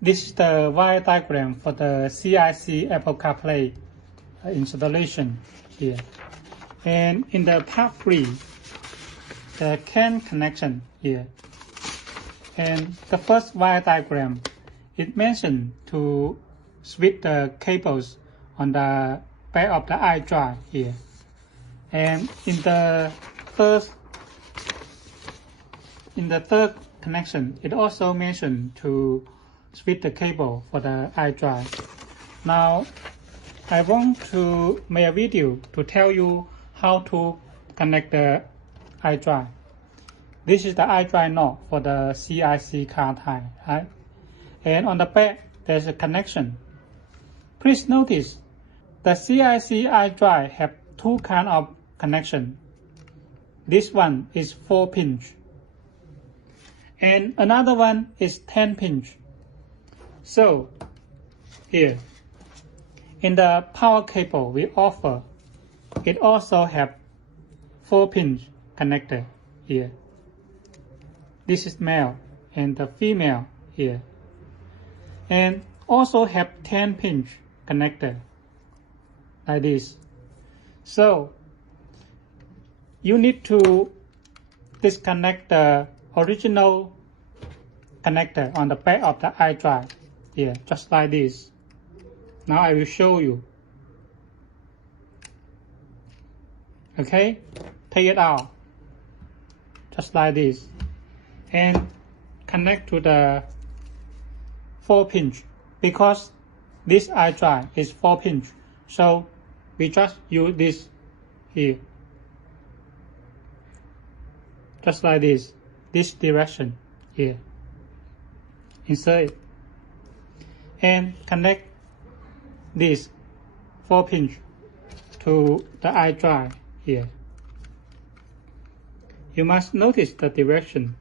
This is the wire diagram for the CIC Apple Carplay installation here. And in the part 3, the CAN connection here. And the first wire diagram, it mentioned to switch the cables on the back of the iDrive here. And in the third connection, it also mentioned to switch the cable for the iDrive. Now, I want to make a video to tell you how to connect the iDrive. This is the iDrive knob for the CIC Carplay, right? And on the back, there's a connection. Please notice, the CIC iDrive have two kinds of connection. This one is 4-pin, and another one is 10-pin. So, here, in the power cable we offer, it also have 4-pin connector here. This is male and the female here. And also have 10-pin connector like this. So, you need to disconnect the original connector on the back of the iDrive here, just like this. Now I will show you. Okay, take it out, just like this, and connect to the 4-pin, because this iDrive is 4-pin, so we just use this here, just like this direction here. Insert it and connect this 4-pin to the iDrive here. You must notice the direction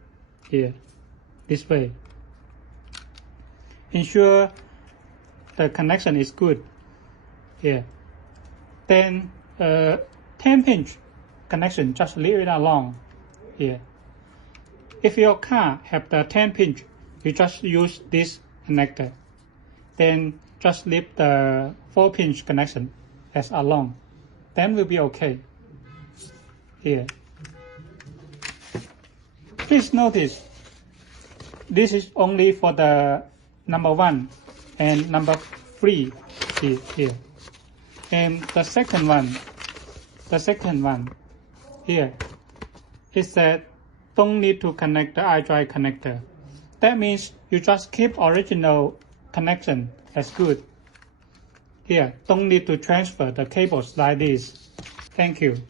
here, this way. Ensure the connection is good here. Then 10-pin connection, just leave it alone here. If your car have the 10-pin, you just use this connector. Then just leave the 4-pin connection as alone. Then will be okay. Here. Please notice, this is only for the number 1 and number 3 here. And the second one here, it said don't need to connect the iDrive connector. That means you just keep original connection as good. Here, don't need to transfer the cables like this. Thank you.